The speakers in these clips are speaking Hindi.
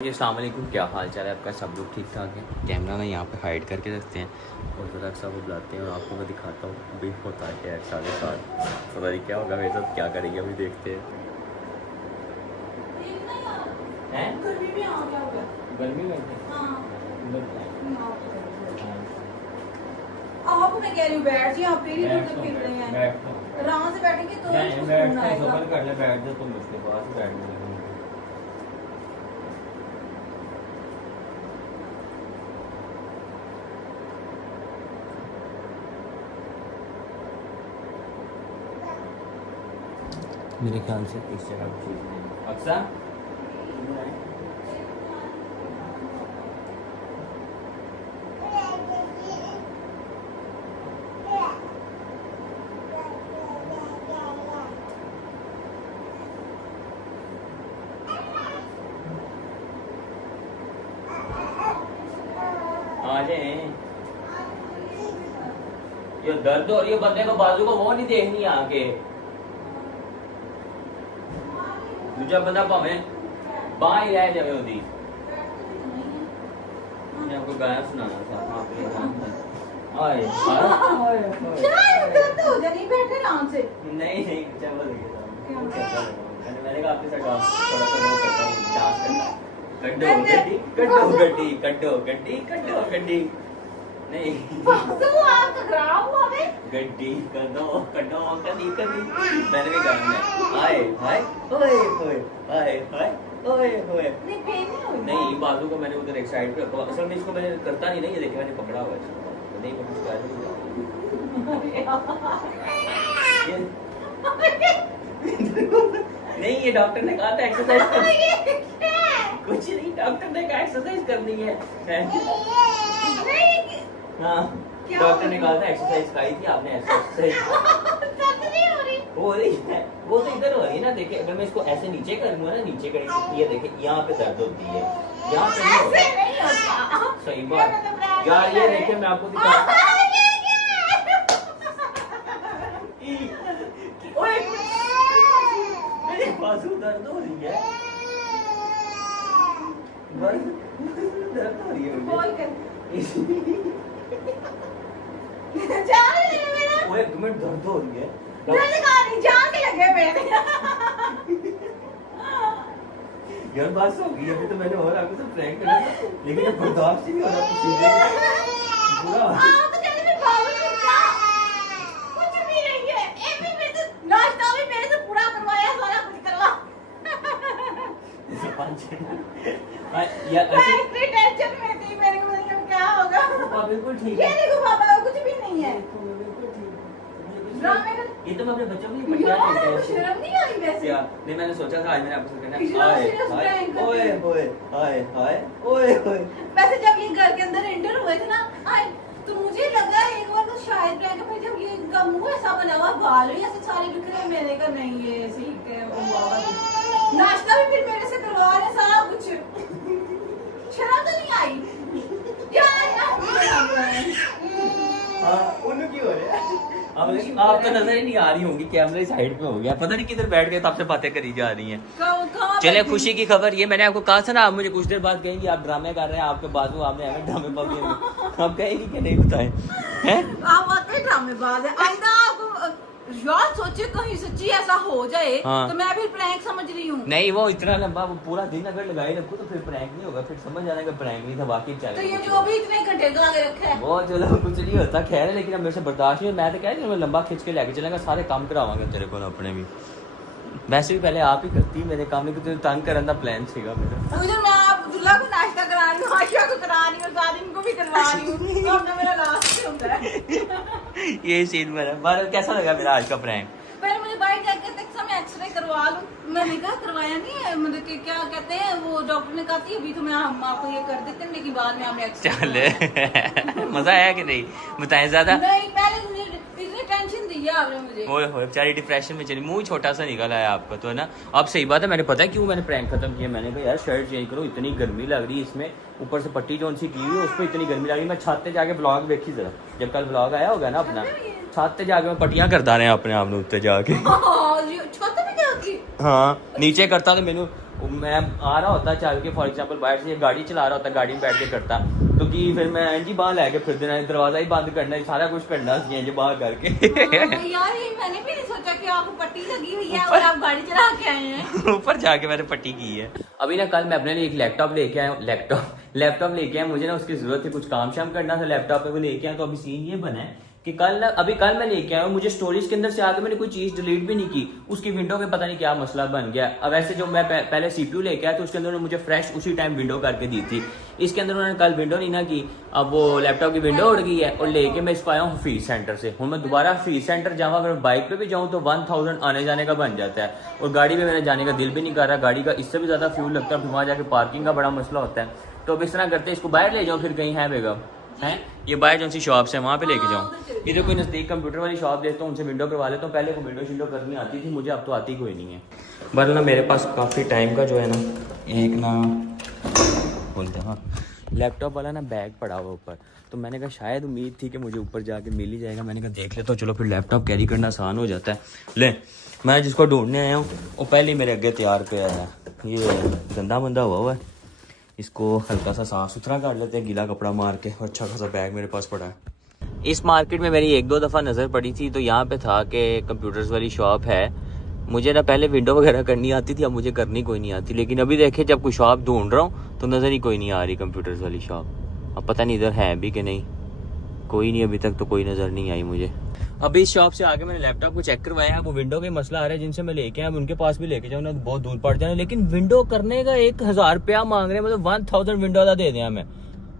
अस्सलाम वालेकुम, क्या हाल चाल है आपका? सब लोग ठीक ठाक है। कैमरा ना यहाँ पे हाइड करके रखते हैं और ज़रा सब बुलाते हैं और आपको मैं दिखाता हूँ अभी होता है क्या है। 7:30 पता नहीं क्या होगा, मेरे साथ क्या करेंगे अभी देखते हैं। गर्मी में आप मैं कह रही हूँ बैठ जी, आप फिर फिर रहे हैं आराम से बैठेंगे तो बैठ ले, बैठ जा तुम इसके पास बैठ ले। मेरे ख्याल से इस जगह चीज़ नहीं अक्सर आ जाए। ये दर्द हो रही है बंदे को, बाजू को वो नहीं देखनी आके। दूजा बंदा भावें बाहर ही रह जाए ओदी। मैं आपको गाना सुनाना था आपके आए दर्द हो जा, नहीं बैठे आराम से। नहीं चलो मैंने कहा आपके साथ थोड़ा सा वो करता हूँ, डांस करना। कड्डो गड्डी कड्डो गड्डी कड्डो गड्डी कड्डो गड्डी नहीं तो आप खराब हुआ बे गड्डी कड्डो कड्डो कदी कदी। मैंने भी गाना है हाय हाय ओए ओए हाय हाय ओए ओए। नहीं पेन नहीं हुई नहीं बाजू को मैंने उधर एक साइड पे रखा। असल में इसको मैंने करता नहीं ना, ये देखिए मैंने पकड़ा हुआ है इसको। नहीं मैं कुछ कर नहीं ये डॉक्टर ने कहा था एक्सरसाइज करनी। कुछ नहीं, डॉक्टर ने कहा एक्सरसाइज करनी है। हाँ डॉक्टर ने कहा था एक्सरसाइज कराई थी आपने, एक्सरसाइज हो रही है। वो तो इधर हो रही है ना, देखिए अगर मैं इसको ऐसे नीचे करूंगा ना, नीचे करेंगे ये देखिए यहाँ पे दर्द होती है, यहाँ पे नहीं होता। सही बात यार, ये देखिए मैं आपको दिखाता मेरी बाजू दर्द हो रही है, दर्द हो रही है मुझे। वो एक मिनट दर्द हो रही है, यार बात हो गई अभी तो मैंने और आपको सब प्रैंक करा था, लेकिन ये बर्दाश्त ही नहीं हो रहा सीधे बुरा। यार बिल्कुल ठीक है, कुछ भी नहीं है। ये तो मैं अपने बच्चों को शर्म नहीं आई वैसे? नहीं मैंने सोचा था आज मैंने आपको कहना ओए ओए हाय हाय ओए ओए। वैसे जब ये घर के अंदर एंटर हुए थे ना तो मुझे लगा एक बार तो शायद रहेगा, फिर जब ये इनका मुंह ऐसा बना हुआ, बाल भी ऐसे सारे बिखरे, मैंने कहा नहीं ये ऐसे ही हुआ होगा। नाश्ता भी फिर मेरे से करवा रहे सारा कुछ। शर्म तो नहीं आई यार। उन्हें क्यों हो रहा है? आप तो नजर ही नहीं आ रही होंगी, कैमरे साइड पे हो गया, पता नहीं किधर बैठ गए, तब से बातें करी जा रही हैं। चले खुशी की खबर, ये मैंने आपको कहा था ना, आप मुझे कुछ देर बाद कहेंगी आप ड्रामे कर रहे हैं, आपके बाजू आपने हमें ड्रामे बाज आप कहेंगी कि नहीं बताएं हैं? आप वाकई ड्रामेबाज है। आइंदा आप यार सोचे कहीं सच्ची ऐसा हो जाए। हाँ। तो मैं फिर प्रैंक समझ रही हूँ। नहीं वो इतना लंबा वो पूरा दिन अगर लगाए रखो तो फिर प्रैंक नहीं होगा, फिर समझ जाने का प्रैंक नहीं था, वाकई चैलेंज। तो ये जो भी इतने घंटे लगा के रखा है वो चलो कुछ नहीं होता, खैर है, लेकिन अब मेरे से बर्दाश्त नहीं। मैं तो कह रही हूँ लंबा खींच के लेके चलेंगे, सारे काम करावांगे तेरे को अपने भी। वैसे भी पहले आप ही करती मेरे काम में, क्योंकि तंग करने का प्लान सीगा मेरा। उधर मैं अब्दुल्ला को नाश्ता करा रही हूँ, आशिया को करा रही हूँ, सादिन को भी करवा रही हूँ। तो अब मेरा लास्ट होता है। ये सीन मेरा बार कैसा लगा मेरा आज का प्रैंक? पहले मुझे बाहर जाकर तक मैं एक्सरे करवा लूं, मैंने कहा करवाया नहीं है, मतलब कि क्या कहते हैं वो डॉक्टर ने कहा थी अभी तो मैं हम आपको ये कर देते हैं, लेकिन बाद में हमने एक्सरे चल मजा आया कि नहीं बताएं ज्यादा? नहीं पहले मुझे इतनी टेंशन दी है आपने मुझे। ओए होए बेचारी डिप्रेशन में चली, मुंह छोटा सा निकल आया आपका तो है ना। अब सही बात है, मैंने पता है क्यों मैंने प्रैंक खत्म किया, मैंने कहा यार शर्ट चेंज करो, इतनी गर्मी लग रही है इसमें, ऊपर से पट्टी जो सी की हुई है उस पर इतनी गर्मी लग रही है। मैं छत पे जाके ब्लॉग देखी जरा, जब कल ब्लॉग आया होगा ना अपना, छत पे जाके मैं पट्टियां करता रहे अपने आप उत्ते जाके। हाँ नीचे हाँ नीचे करता तो मैनू मैं आ रहा होता चल के, फॉर एग्जांपल बाहर से गाड़ी चला रहा होता, गाड़ी में बैठ के करता, तो कि फिर मैं इंजी बाहर लेके फिर देना, दरवाजा ही बंद करना, सारा कुछ करना इंजी बाहर करके। यार ये मैंने भी नहीं सोचा कि आपको पट्टी लगी हुई है और आप गाड़ी चला के आए हैं। ऊपर जाके मैंने पट्टी की है। अभी ना कल मैं अपने लिए एक लैपटॉप लेके आया हूँ, लैपटॉप लेके आया, मुझे ना उसकी जरूरत थी, कुछ काम शाम करना था लैपटॉप पे, वो लेके आया। तो अभी सीन ये बना है कि कल मैं लेके आया हूँ, मुझे स्टोरेज के अंदर से आके मैंने कोई चीज डिलीट भी नहीं की, उसकी विंडो में पता नहीं क्या मसला बन गया। अब ऐसे जो मैं पहले सीपीयू लेके आया तो उसके अंदर मुझे फ्रेश उसी टाइम विंडो करके दी थी, इसके अंदर उन्होंने कल विंडो नहीं ना की। अब वो लैपटॉप की विंडो उड़ गई है और लेके मैं इसको आया हूँ हफीज सेंटर से। हूँ मैं दोबारा हफीज सेंटर जाऊँ, अगर बाइक पे भी जाऊँ तो 1000 आने जाने का बन जाता है, और गाड़ी में मेरे जाने का दिल भी नहीं कर रहा, गाड़ी का इससे भी ज्यादा फ्यूल लगता है, फिर वहाँ जाके पार्किंग का बड़ा मसला होता है। तो अब इस तरह करते हैं, इसको बाहर ले जाऊँ, फिर कहीं है बेगम है ये बाहर जो सी शॉप है वहाँ पे लेके जाऊँ। इधर कोई नज़दीक कंप्यूटर वाली शॉप देखता हूँ, उनसे विंडो करवा लेता हूँ। पहले को विंडो शिंडो करनी आती थी मुझे, अब तो आती कोई नहीं है। बल ना मेरे पास काफ़ी टाइम का जो है ना, एक ना बोलते हैं लैपटॉप वाला ना बैग पड़ा हुआ ऊपर, तो मैंने कहा शायद उम्मीद थी कि मुझे ऊपर जाके मिल ही जाएगा। मैंने कहा देख ले तो चलो, फिर लैपटॉप कैरी करना आसान हो जाता है। ले मैं जिसको ढूंढने आया हूँ वो पहले ही मेरे आगे तैयार पे आया है, ये गंदा मंदा हुआ है, इसको हल्का सा साफ सुथरा कर लेते हैं गीला कपड़ा मार के। और अच्छा खासा बैग मेरे पास पड़ा है। इस मार्केट में मेरी 1-2 दफ़ा नज़र पड़ी थी, तो यहाँ पे था कि कंप्यूटर्स वाली शॉप है। मुझे ना पहले विंडो वगैरह करनी आती थी, अब मुझे करनी कोई नहीं आती। लेकिन अभी देखे जब कोई शॉप ढूंढ रहा हूँ तो नज़र ही कोई नहीं आ रही कंप्यूटर्स वाली शॉप। अब पता नहीं इधर है भी कि नहीं, कोई नहीं, अभी तक तो कोई नज़र नहीं आई मुझे। अभी इस शॉप से आके मैंने लैपटॉप को चेक करवाया है, वो विंडो का मसला आ रहा है, जिनसे मैं लेके आया उनके पास भी लेके जाऊँ ना तो बहुत दूर पड़ जाना। लेकिन विंडो करने का 1000 रुपया मांग रहे हैं, मतलब 1000 विंडो वाला दे दें हमें।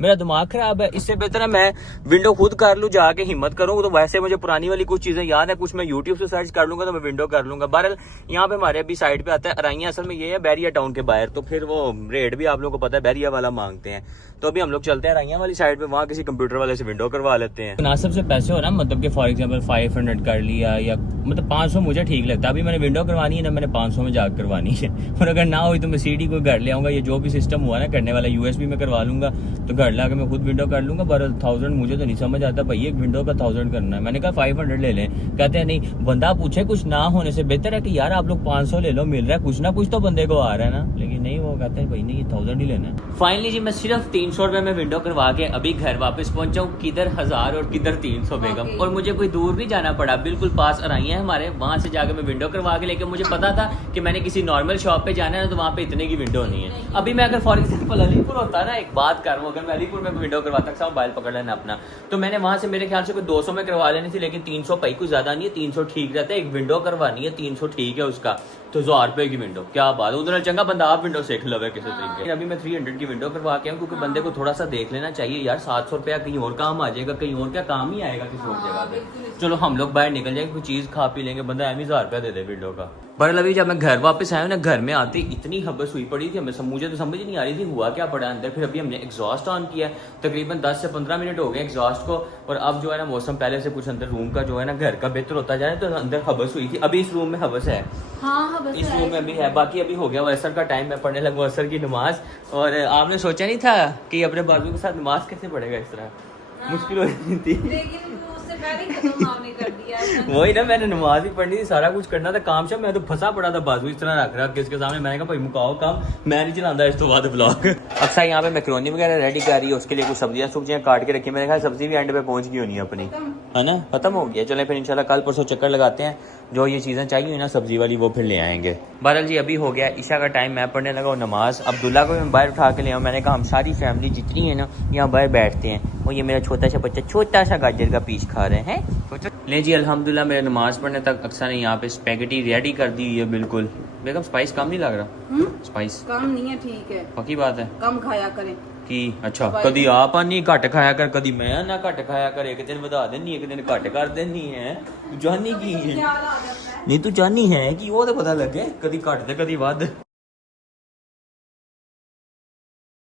मेरा दिमाग खराब है, इससे बेहतर है मैं विंडो खुद कर लूँ, जाके हिम्मत करूँ। तो वैसे मुझे पुरानी वाली कुछ चीजें याद है, कुछ मैं यूट्यूब से सर्च कर लूंगा तो मैं विंडो कर लूंगा। बहरहाल यहाँ पे हमारे अभी साइड पे आता है अराइया, असल में ये है बैरिया टाउन के बाहर, तो फिर वो रेट भी आप लोगों को पता है बैरिया वाला मांगते हैं। तो अभी हम लोग चलते हैं अराइया वाली साइड पे, वहाँ किसी कंप्यूटर वाले से विंडो करवा लेते हैं। मुनासिब से पैसे हो ना, मतलब कि फॉर एग्जाम्पल 500 कर लिया, या मतलब 500 मुझे ठीक लगता है। अभी मैंने विंडो करवानी है ना, मैंने 500 में जाकर करवानी है। और अगर ना हुई तो मैं सीडी को घर ले आऊंगा, ये जो भी सिस्टम हुआ ना करने वाला, यूएसबी में करवा लूंगा, तो घर ला के मैं खुद विंडो कर लूंगा। पर 1000 मुझे तो नहीं समझ आता भाई, एक विंडो का 1000 करना है। मैंने कहा 500 ले लें, कहते हैं नहीं, बंदा पूछे कुछ ना होने से बेहतर है कि यार आप लोग 500 ले लो, मिल रहा है कुछ ना कुछ तो बंदे को आ रहा है ना। लेकिन नहीं, वो कहते हैं भाई नहीं 1000 ही लेना है। फाइनली जी मैं सिर्फ 300 रुपए में विंडो करवा के अभी घर वापस पहुंचा हूँ। किधर 1000 और किधर 300 बेगम। और मुझे कोई दूर नहीं जाना पड़ा, बिल्कुल पास अराइया है हमारे, वहां से जाकर मैं विंडो करवा के लेके, मुझे पता था कि मैंने किसी नॉर्मल शॉप पे जाना है ना तो वहाँ पे इतने की विंडो नहीं है। अभी मैं अगर फॉर एग्जाम्पल अलीपुर होता ना, एक बात कर रहा हूँ, अगर मैं अलीपुर में विंडो करवाता था, मोबाइल पकड़ लेना अपना, तो मैंने वहां से मेरे ख्याल से कोई 200 में करवा लेनी थी। लेकिन 300 भाई कुछ ज्यादा नहीं है, 300 ठीक रहता है। एक विंडो करवानी है 300 ठीक है उसका, तो 1000 रुपए की विंडो क्या बात है। उधर चंगा बंदा आप विंडो सीख लवे किसी तरीके। अभी मैं 300 की विंडो करवा के आऊँ, क्योंकि बंदे को थोड़ा सा देख लेना चाहिए यार, 700 रुपया कहीं और काम आ जाएगा, कहीं और क्या काम ही आएगा किसी और जगह पे। चलो हम लोग बाहर निकल जाएंगे, कोई चीज खा पी लेंगे, बंदा 1000 रुपया दे दे विंडो का। पर अभी जब मैं घर वापस आया ना, घर में आते इतनी हबस हुई पड़ी थी, मुझे तो समझ नहीं आ रही थी हुआ क्या पड़ा अंदर। फिर अभी हमने एग्जॉस्ट ऑन किया, तकरीबन 10 से 15 मिनट हो गए एग्जॉस्ट को। और अब जो है ना मौसम पहले से कुछ अंदर रूम का जो है ना घर का बेहतर होता जा रहा है, तो अंदर हबस हुई थी। अभी इस रूम में हबस है, हाँ, इस रूम में भी है। बाकी अभी हो गया वो असर का टाइम, मैं पढ़ने लगा असर की नमाज। और आपने सोचा नहीं था कि अपने बाजू के साथ नमाज कैसे पढ़ेगा, इस तरह मुश्किल हो रही थी। लेकिन उससे पहले खत्म आपने कर दिया। वही ना, मैंने नमाज भी पढ़नी थी, सारा कुछ करना था, काम शाम। मैं तो फंसा पड़ा था, बाजू इस तरह रख रहा किसके सामने। मैंने कहा भाई मुकाओ काम, मैं नहीं चलाता इस तो बाद ब्लॉग। अक्सर यहाँ पे मैक्रोनी वगैरह रेडी कर रही है, उसके लिए कुछ सब्जियां काट के रखी। मैंने कहा सब्जी भी एंड पे पहुंच गई होनी है अपनी, है ना, खत्म हो गया। चले फिर इंशाल्लाह कल परसों चक्कर लगाते हैं, जो ये चीजें चाहिए ना सब्जी वाली वो फिर ले आएंगे। बहरहाल जी अभी हो गया ईशा का टाइम, मैं पढ़ने लगा नमाज। अब्दुल्ला को मैं बाहर उठा के ले आऊँ। मैंने कहा हम सारी फैमिली जितनी है ना यहाँ बाहर बैठते हैं, और ये मेरा छोटा सा बच्चा छोटा सा गाजर का पीस खा रहे हैं। ले जी अल्हम्दुलिल्लाह मेरे नमाज पढ़ने तक अक्सर ने यहाँ पे स्पैगेटी रेडी कर दी है बिल्कुल। बेगम स्पाइस कम नहीं लग रहा? स्पाइस कम नहीं है, ठीक है, पक्की बात है, कम खाया करें की अच्छा कदी आप नहीं घट खाया कर, कदी मैं ना घट खाया कर। एक दिन बता देनी, एक दिन घट कर देनी है। तू जानी की नहीं, तू जानी है कि वो तो पता लगे कदी घट ते कदी वध।